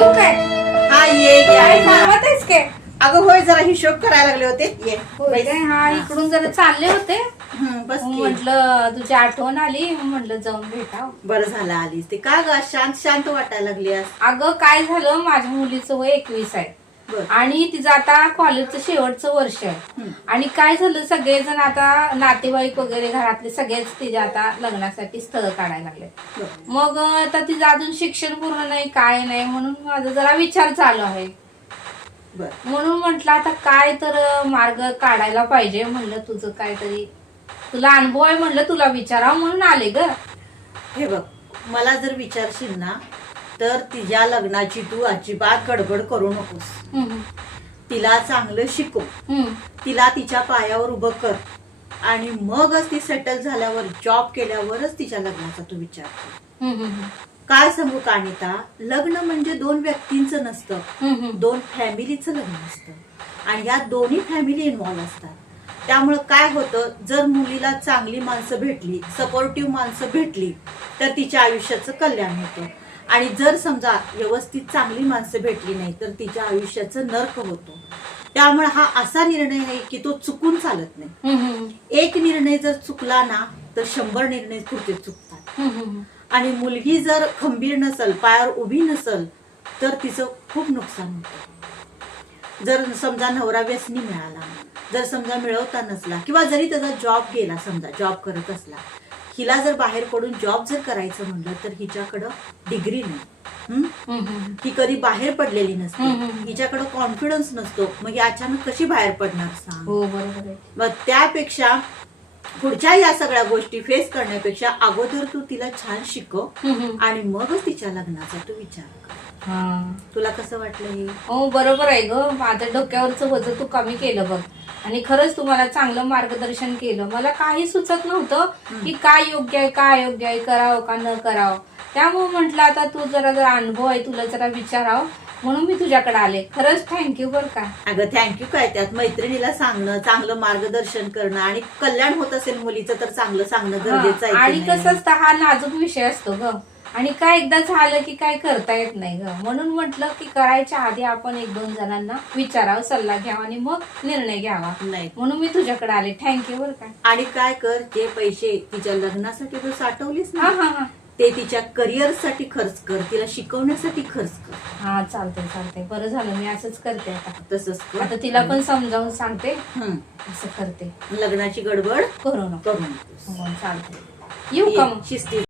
येऊ काय? हा ये काय कामात आहेस काय? अगं होय, जरा हिशोब करायला लागले होते. ये होय काय? हा, इकडून जरा चालले होते. बस की. म्हटलं तुझी आठवण आली, म्हटलं जाऊन भेटाव. बरं झालं आलीस. ते का ग शांत शांत वाटायला लागली आज? अगं काय झालं, माझ्या मुलीचं वय 21 आहे बर. आणि तिचं आता कॉलेजचं शेवटचं वर्ष आहे. आणि काय झालं, सगळेजण आता नातेवाईक वगैरे घरातले सगळेच तिच्या आता लग्नासाठी स्थळ काढायला लागले. बर. मग आता तिचं अजून शिक्षण पूर्ण नाही, काय नाही, म्हणून माझा जरा विचार चालू आहे. बर. म्हणून म्हटलं आता काय तर मार्ग काढायला पाहिजे. म्हणलं तुझं काहीतरी, तुला अनुभव आहे, म्हणलं तुला विचारावं म्हणून आले ग. हे बघ, मला जर विचारशील ना तर तिच्या लग्नाची तू अजिबात गडबड करू नकोस. तिला चांगलं शिकव, तिला तिच्या पायावर उभं कर आणि मगच ती सेटल झाल्यावर, जॉब केल्यावरच तिच्या लग्नाचा तू विचार कर. काय सांगू कानिता, लग्न म्हणजे दोन व्यक्तींचं नसतं, दोन फॅमिलीचं लग्न असतं आणि यात दोन्ही फॅमिली इन्व्हॉल्व्ह असतात. त्यामुळं काय होतं, जर मुलीला चांगली माणसं भेटली, सपोर्टिव्ह माणसं भेटली तर तिच्या आयुष्याचं कल्याण होतं. आणि जर समजा व्यवस्थित चांगली माणसं भेटली नाही तर तिच्या आयुष्याचं नरक होतो. त्यामुळे हा असा निर्णय आहे की तो चुकून चालत नाही. एक निर्णय जर चुकला ना तर 100 निर्णय पुढचे चुकतात. आणि मुलगी जर खंबीर नसल, पायावर उभी नसल तर तिचं खूप नुकसान होतं. जर समजा नवरा व्यसनी मिळाला, जर समजा मिळवता नसला, किंवा जरी त्याचा जॉब गेला, समजा जॉब करत असला, हिला जर बाहेर पडून जॉब जर करायचं म्हणलं तर हिच्याकडं डिग्री नाही, ही कधी बाहेर पडलेली नसते, हिच्याकडं कॉन्फिडन्स नसतो, मग अचानक कशी बाहेर पडणार सांग. हो, बरोबर आहे. मग त्यापेक्षा पुढच्या या सगळ्या गोष्टी फेस करण्यापेक्षा अगोदर तू तिला छान शिकव आणि मगच तिच्या लग्नाचा तू विचार कर. तुला कसं वाटलं हे? हो, बरोबर आहे ग. माझ्या डोक्यावरचं वजन तू कमी केलं बघ. आणि खरंच तुम्हाला चांगलं मार्गदर्शन केलं. मला काही सुचत नव्हतं की काय योग्य आहे, काय अयोग्य आहे, करावं का न करावं. त्यामुळे म्हटलं आता तू जरा अनुभव आहे, तुला जरा विचारावं म्हणून मी तुझ्याकडे आले. खरंच थँक्यू बर का. अगं थँक्यू काय, त्यात मैत्रिणीला सांगणं, चांगलं मार्गदर्शन करणं आणि कल्याण होत असेल मुलीचं तर चांगलं सांगणं गरजेचं आहे. आणि कसं असतं, हा नाजूक विषय असतो ग. आणि काय एकदा झालं की काय करता येत नाही ग. म्हणून म्हटलं की करायच्या आधी आपण 1-2 जणांना विचारावं, सल्ला घ्यावा आणि मग निर्णय घ्यावा. नाही, म्हणून मी तुझ्याकडे आले. थँक्यू बर का. आणि काय कर, जे पैसे तिच्या लग्नासाठी तू साठवलीस हा ना, हा हा ते तिच्या करिअर साठी खर्च कर, तिला शिकवण्यासाठी खर्च कर. हा, चालतंय चालतंय. बरं झालं, मी असंच करते आता. तसंच कर. आता तिला पण समजावून सांगते, असं करते. लग्नाची गडबड करू नको. करू नकोस. हो, चालतंय. येऊ का मग? शिस्ती